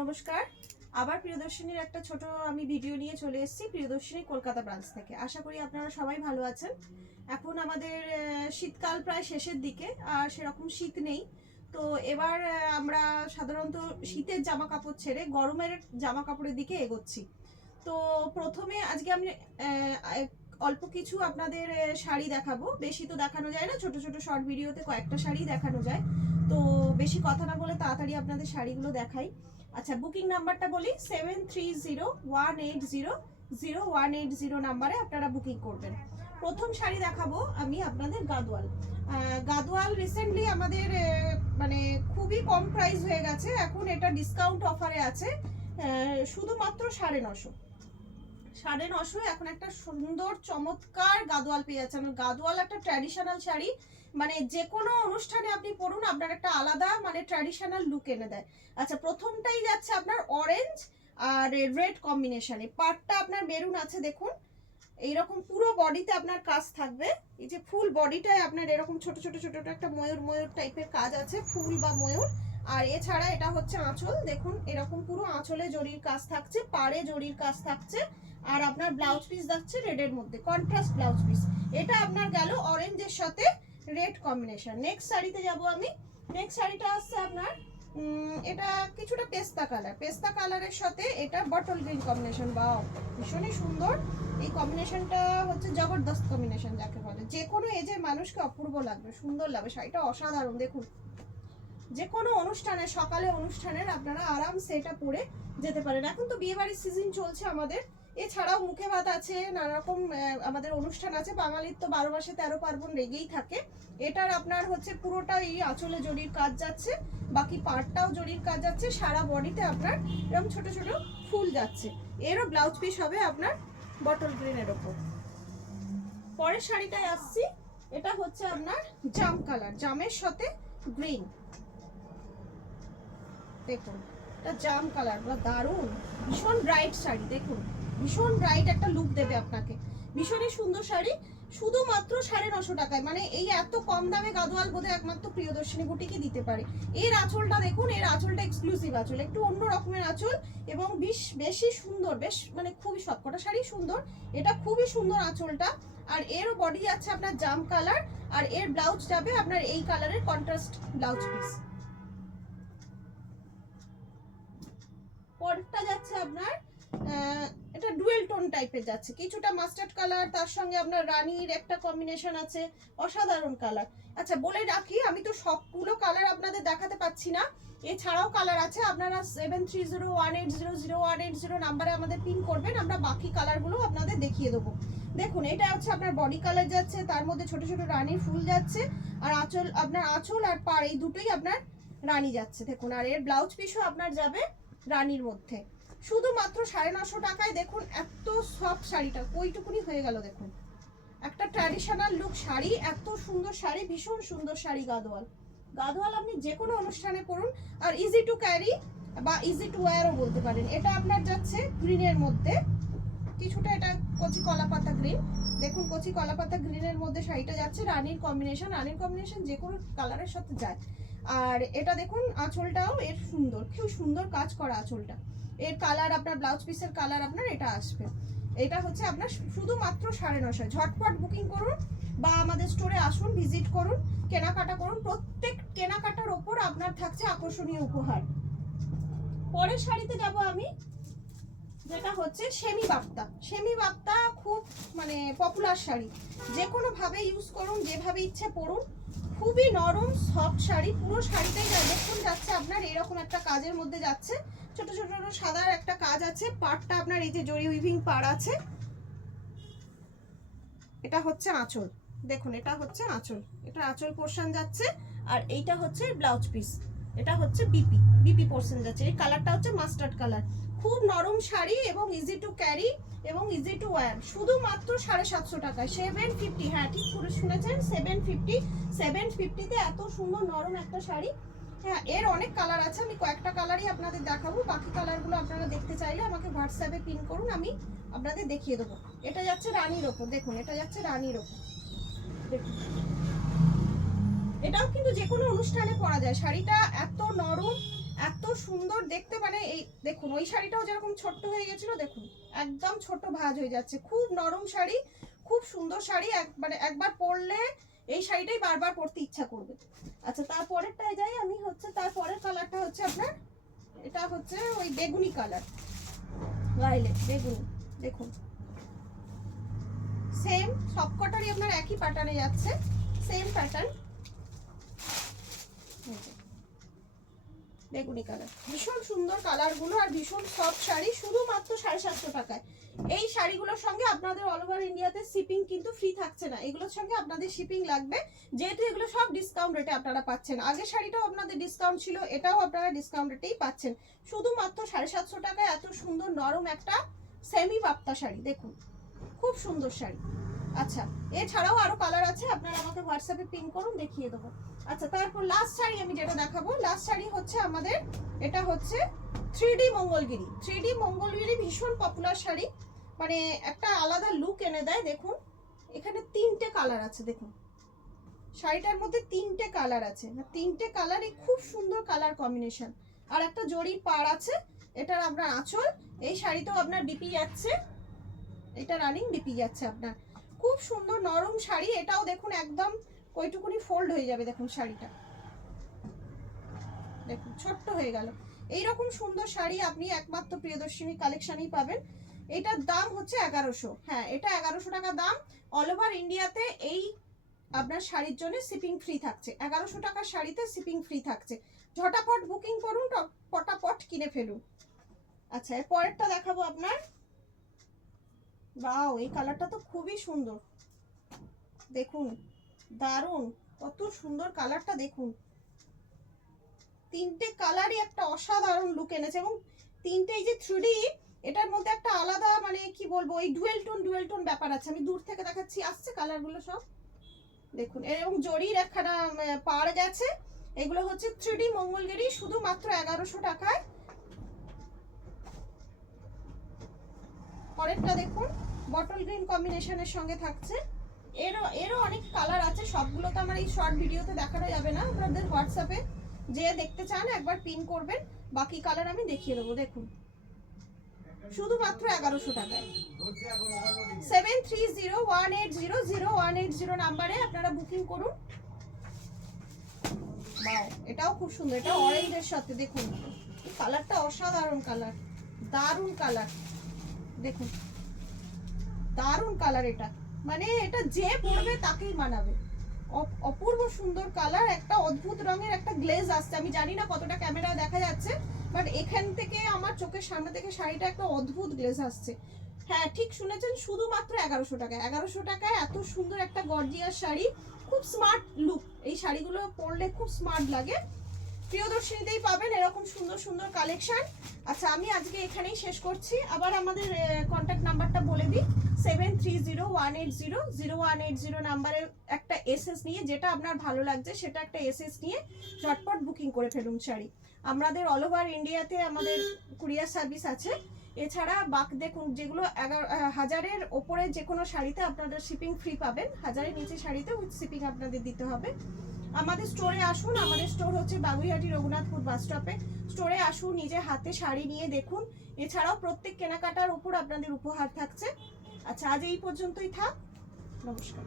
নমস্কার। আবার প্রিয়দর্শিনীর একটা ছোট আমি ভিডিও নিয়ে চলে এসেছি প্রিয়দর্শিনী কলকাতা ব্রাঞ্চ থেকে। আশা করি আপনারা সবাই ভালো আছেন। এখন আমাদের শীতকাল প্রায় শেষের দিকে, আর সেরকম শীত নেই। তো এবার আমরা সাধারণত শীতের জামা কাপড় ছেড়ে গরমের জামা কাপড়ের দিকে এগোচ্ছি। তো প্রথমে আজকে আমি অল্প কিছু আপনাদের শাড়ি দেখাবো। বেশি তো দেখানো যায় না, ছোট ছোট শর্ট ভিডিওতে কয়েকটা শাড়ি দেখানো যায়। তো বেশি কথা না বলে তাড়াতাড়ি আপনাদের শাড়িগুলো দেখাই। আচ্ছা, বুকিং নাম্বারটা বলি, 7301800180 নাম্বারে আপনারা বুকিং করবেন। প্রথম শাড়ি দেখাবো আমি আপনাদের গাদোয়াল। গাদোয়াল রিসেন্টলি আমাদের মানে খুবই কম প্রাইস হয়ে গেছে, এখন এটা ডিসকাউন্ট অফারে আছে শুধুমাত্র 950। 950 এখন একটা সুন্দর চমৎকার গাদোয়াল পেয়ে যাচ্ছেন। গাদোয়াল একটা ট্র্যাডিশনাল শাড়ি, মানে যে কোনো অনুষ্ঠানে আপনি পরুন আপনার একটা আলাদা মানে ট্র্যাডিশনাল লুক এনে দেয়। আচ্ছা, প্রথমটাই যাচ্ছে আপনার অরেঞ্জ আর রেড কম্বিনেশনে, পাটটা আপনার মেরুন আছে দেখুন। এইরকম পুরো বডিতে আপনার কাজ থাকবে, এই যে ফুল বডিটায় আপনার এরকম ছোট ছোট ছোট একটা ময়ূর ময়ূর টাইপের কাজ আছে, ফুল বা ময়ূর। আর এছাড়া এটা হচ্ছে আঁচল, দেখুন এরকম পুরো আঁচলে জরির কাজ থাকছে, পাড়ে জরির কাজ থাকছে। আর আপনার ব্লাউজ পিস যাচ্ছে রেডের মধ্যে, কন্ট্রাস্ট ব্লাউজ পিস। এটা আপনার গেল অরেঞ্জের সাথে রেড কম্বিনেশন। নেক্সট শাড়িতে যাব আমি। নেক্সট শাড়িটা আসছে আপনার এটা কিছুটা পেস্তা কালার, পেস্তা কালারের সাথে এটা বটল গ্রিন কম্বিনেশন। বাও, ভীষণই সুন্দর এই কম্বিনেশনটা, হচ্ছে জবরদস্ত কম্বিনেশন যাকে বলে। যে কোনো এজের মানুষকে অপূর্ব লাগবে, সুন্দর লাগবে। শাড়িটা অসাধারণ, দেখুন যে কোনো অনুষ্ঠানে, সকালে অনুষ্ঠানের আপনারা আরামসে এটা পরে যেতে পারেন। এখন তো বিয়ে বাড়ির সিজন চলছে আমাদের, এছাড়াও মুখে ভাত আছে, নানা রকম আমাদের অনুষ্ঠান আছে। বাঙালির তো 12 মাসে 13 পার্বণ লেগেই থাকে। এটার আপনার হচ্ছে পুরোটা এই আঁচলে জরির কাজ যাচ্ছে, বাকি পার্টটাও জরির কাজ যাচ্ছে, সারা বডিতে আপনার এরকম ছোট ছোট ফুল যাচ্ছে। এরও ব্লাউজ পিস হবে আপনার বটল গ্রিনের ওপর। পরের শাড়িটায় আসছি, এটা হচ্ছে আপনার জাম কালার, জামের সাথে গ্রিন। দেখুন এটা জাম কালার, দারুণ, ভীষণ ব্রাইট শাড়ি। দেখুন ভীষণ ব্রাইট একটা লুক দেবে আপনাকে, ভীষণই সুন্দর শাড়ি। শুধুমাত্র 950 টাকায়, মানে এই এত কম দামে গাদোয়াল বোধহয় একমাত্র প্রিয়দর্শিনী বুটিকই দিতে পারে। এর আঁচলটা দেখুন, এর আঁচলটা এক্সক্লুসিভ আঁচল, একটু অন্য রকমের আঁচল এবং বেশি সুন্দর, বেশ মানে খুবই, সবকটা শাড়ি সুন্দর, এটা খুবই সুন্দর আঁচলটা। আর এর বডি যাচ্ছে আপনার জাম কালার, আর এর ব্লাউজ যাবে আপনার এই কালারের কন্ট্রাস্ট ব্লাউজ পিস। পরেরটা যাচ্ছে আপনার এটা ডুয়েল টোন টাইপের যাচ্ছে, কিছুটা মাস্টার্ড কালার, তার সঙ্গে আপনার রানীর একটা কম্বিনেশন আছে, অসাধারণ কালার। আচ্ছা বলে রাখি, আমি তো সবগুলো কালার আপনাদের দেখাতে পাচ্ছি না, এছাড়াও কালার আছে। আপনারা 7301800180 নাম্বারে আমাদের পিন করবেন, আমরা বাকি কালারগুলো আপনাদের দেখিয়ে দেবো। দেখুন এটা হচ্ছে আপনার বডি কালার যাচ্ছে, তার মধ্যে ছোট ছোট রানীর ফুল যাচ্ছে, আর আঁচল, আপনার আঁচল আর পাড় এই দুটোই আপনার রানী যাচ্ছে দেখুন। আর এর ব্লাউজ পিসও আপনার যাবে রানীর মধ্যে, শুধুমাত্র 950 টাকায়। দেখুন এত সফট শাড়িটা কইটুকুনি হয়ে গেল, দেখুন একটা ট্র্যাডিশনাল লুক শাড়ি, এত সুন্দর শাড়ি, ভীষণ সুন্দর শাড়ি। গাদোয়াল, গাদোয়াল আপনি যে কোনো অনুষ্ঠানে পরুন, আর ইজি টু ক্যারি বা ইজি টু ওয়্যারও বলতে পারেন। এটা আপনার যাচ্ছে গ্রিনের মধ্যে, কিছুটা এটা কচি কলাপাতা গ্রিন, দেখুন কচি কলাপাতা গ্রিনের মধ্যে শাড়িটা যাচ্ছে। রানীর কম্বিনেশন, রানীর কম্বিনেশন যে কোনো কালারের সাথে যায়। আর এটা দেখুন আঁচলটাও এর সুন্দর, খুব সুন্দর কাজ করা আঁচলটা। এর কালার আপনার ব্লাউজ পিসের কালার আপনার এটা আসবে। এটা হচ্ছে আপনার শুধুমাত্র 950। ঝটপট বুকিং করুন বা আমাদের স্টোরে আসুন, ভিজিট করুন, কেনাকাটা করুন। প্রত্যেক কেনাকাটার ওপর আপনার থাকছে আকর্ষণীয় উপহার। পরের শাড়িতে যাব আমি, যেটা হচ্ছে সেমি বাপ্তা। সেমি বাপ্তা খুব মানে পপুলার শাড়ি, যে কোনো ভাবে ইউজ করুন, যেভাবে ইচ্ছে পরুন, খুবই নরম সফট শাড়ি। পুরো শাড়িটাই দেখুন যাচ্ছে আপনার এরকম একটা কাজের মধ্যে যাচ্ছে, ছোট ছোট সাদার একটা কাজ আছে, পাড়টা আপনার এই যে জরি উইভিং পাড় আছে। এটা হচ্ছে আঁচল, দেখুন এটা হচ্ছে আঁচল, এটা আঁচল পোর্শন যাচ্ছে। আর এইটা হচ্ছে ব্লাউজ পিস, এটা হচ্ছে বিপি পোর্শন যাচ্ছে। এই কালারটা হচ্ছে মাস্টার্ড কালার। খুব নরম শাড়ি এবং ইজি টু ক্যারি এবং ইজি টু ওয়্যার, শুধুমাত্র 750 টাকায়। 750, হ্যাঁ ঠিক করে শুনেছেন, 750। 750-তে এত সুন্দর নরম একটা শাড়ি। হ্যাঁ এর অনেক কালার আছে, আমি কয়েকটা কালারই আপনাদের দেখাবো, বাকি কালারগুলো আপনারা দেখতে চাইলে আমাকে হোয়াটসঅ্যাপে পিন করুন, আমি আপনাদের দেখিয়ে দেবো। এটা যাচ্ছে রানীর ওপর, দেখুন এটা যাচ্ছে রানীর ওপর, দেখুন এটাও কিন্তু যে কোনো অনুষ্ঠানে পরা যায়। শাড়িটা এত নরম এত সুন্দর দেখতে, মানে এই দেখুন ওই শাড়িটাও যেরকম ছোট্ট হয়ে গেছিল, দেখুন একদম ছোট ভাঁজ হয়ে যাচ্ছে। খুব নরম শাড়ি, খুব সুন্দর শাড়ি, মানে একবার পরলে এই শাড়িটাই বারবার পরতে ইচ্ছা করবে। আচ্ছা তারপরেরটায় যাই আমি, হচ্ছে তারপরের কালারটা হচ্ছে আপনার, এটা হচ্ছে ওই বেগুনি কালার, ভায়োলেট বেগুনি। দেখুন সেম সবকটারই আপনার একই প্যাটার্নে যাচ্ছে, সেম প্যাটার্ন, বেগুনি কালার। ভীষণ সুন্দর কালারগুলো আর ভীষণ সফট শাড়ি, শুধুমাত্র 750 টাকায়। এই শাড়িগুলোর সঙ্গে আপনাদের অল ওভার ইন্ডিয়াতে শিপিং কিন্তু ফ্রি থাকছে না, এগুলোর সঙ্গে আপনাদের শিপিং লাগবে, যেহেতু এগুলো সব ডিসকাউন্ট রেটে আপনারা পাচ্ছেন। আগের শাড়িটাও আপনাদের ডিসকাউন্ট ছিল, এটাও আপনারা ডিসকাউন্ট রেটেই পাচ্ছেন। শুধুমাত্র 750 টাকায় এত সুন্দর নরম একটা সেমি বাপ্তা শাড়ি, দেখুন খুব সুন্দর শাড়ি। আচ্ছা এছাড়াও আরো কালার আছে, আপনারা আমাকে হোয়াটসঅ্যাপে পিন করুন, দেখিয়ে দেবো। আচ্ছা তারপর লাস্ট শাড়ি আমি যেটা দেখাবো, লাস্ট শাড়ি হচ্ছে আমাদের, এটা হচ্ছে 3D মঙ্গলগিরি। 3D মঙ্গলগিরি ভীষণ পপুলার শাড়ি, মানে একটা আলাদা লুক এনে দেয়। দেখুন এখানে 3টে কালার আছে, দেখুন শাড়িটার মধ্যে 3টে কালার আছে, তিনটে কালারই খুব সুন্দর কালার কম্বিনেশন। আর একটা জরির পাড় আছে, এটার আপনার আঁচল। এই শাড়িটাও আপনার বিপি যাচ্ছে, এটা রানিং বিপি যাচ্ছে আপনার। খুব সুন্দর নরম শাড়ি, এটাও দেখুন একদম কইটুকুনি ফোল্ড হয়ে যাবে। দেখুন শাড়িটা, দেখুন ছোট্ট হয়ে গেল। এইরকম সুন্দর শাড়ি আপনি একমাত্র প্রিয়দর্শিনী কালেকশনেই পাবেন। এটার দাম হচ্ছে 1100, হ্যাঁ এটা 1100 টাকা দাম। অল ওভার ইন্ডিয়াতে এই আপনার শাড়ির জন্য শিপিং ফ্রি থাকছে, 1100 টাকার শাড়িতে শিপিং ফ্রি থাকছে। ঝটাপট বুকিং করুন, পটাপট কিনে ফেলুন। আচ্ছা এর পরেরটা দেখাবো আপনার, বাও এই কালারটা তো খুবই সুন্দর, দেখুন দারুণ, কত সুন্দর কালারটা দেখুন। 3টে কালারই একটা অসাধারণ লুক এনেছে, এবং 3টে এই যে 3D, এটার মধ্যে একটা আলাদা মানে কি বলবো, এই ডুয়েল টোন ব্যাপার আছে। আমি দূর থেকে দেখাচ্ছি, আসছে কালারগুলো সব দেখুন, এবং জরির একখানা পাড় গেছে। এগুলো হচ্ছে 3D মঙ্গলগিরি, শুধুমাত্র 1100 টাকায়। পরেরটা দেখুন বটল গ্রিন কম্বিনেশনের সঙ্গে থাকছে। এরও অনেক কালার আছে, সবগুলো তো আমার এই শর্ট ভিডিওতে দেখানো যাবে না। আপনাদের হোয়াটসঅ্যাপে যে দেখতে চান একবার পিন করবেন, বাকি কালার আমি দেখিয়ে দেবো। দেখুন শুধুমাত্র 1100 টাকায়। 7301800180 নাম্বারে আপনারা বুকিং করুন। বাও এটাও খুব সুন্দর, এটা অরেঞ্জের সাথে, দেখুন কালারটা অসাধারণ কালার, দারুণ কালার, দেখুন দারুণ কালার। এটা মানে এটা যে পরবে তাকেই মানাবে, অপূর্ব সুন্দর কালার। একটা অদ্ভুত রঙের একটা গ্লেজ আসছে, আমি জানি না কতটা ক্যামেরায় দেখা যাচ্ছে, বাট এখান থেকে আমার চোখের সামনে থেকে শাড়িটা একটা অদ্ভুত গ্লেজ আসছে। হ্যাঁ ঠিক শুনেছেন, শুধুমাত্র 1100 টাকায়। 1100 টাকায় এত সুন্দর একটা গর্জিয়াস শাড়ি, খুব স্মার্ট লুক। এই শাড়িগুলো পরলে খুব স্মার্ট লাগে। প্রিয়দর্শিনীতেই পাবেন এরকম সুন্দর সুন্দর কালেকশন। আচ্ছা আমি আজকে এখানেই শেষ করছি, আবার আমাদের কন্ট্যাক্ট নাম্বারটা বলে দিই, 7301800180 নাম্বারে একটা এসএস নিয়ে, যেটা আপনার ভালো লাগছে সেটা একটা এসএস নিয়ে ঝটপট বুকিং করে ফেলুন শাড়ি। আমাদের অল ওভার ইন্ডিয়াতে আমাদের কুরিয়ার সার্ভিস আছে। এছাড়া দেখুন যেগুলো 1000-এর ওপরে যে কোনো শাড়িতে আপনাদের শিপিং ফ্রি পাবেন, 1000-এর নিচে শাড়িতে উইথ শিপিং আপনাদের দিতে হবে। আমাদের স্টোরে আসুন, আমাদের স্টোর হচ্ছে বাগুইহাটি রঘুনাথপুর বাস স্টপে। স্টোরে আসুন, নিজে হাতে শাড়ি নিয়ে দেখুন। এছাড়াও প্রত্যেক কেনাকাটার উপর আপনাদের উপহার থাকছে। আচ্ছা আজ এই পর্যন্তই থাক, নমস্কার।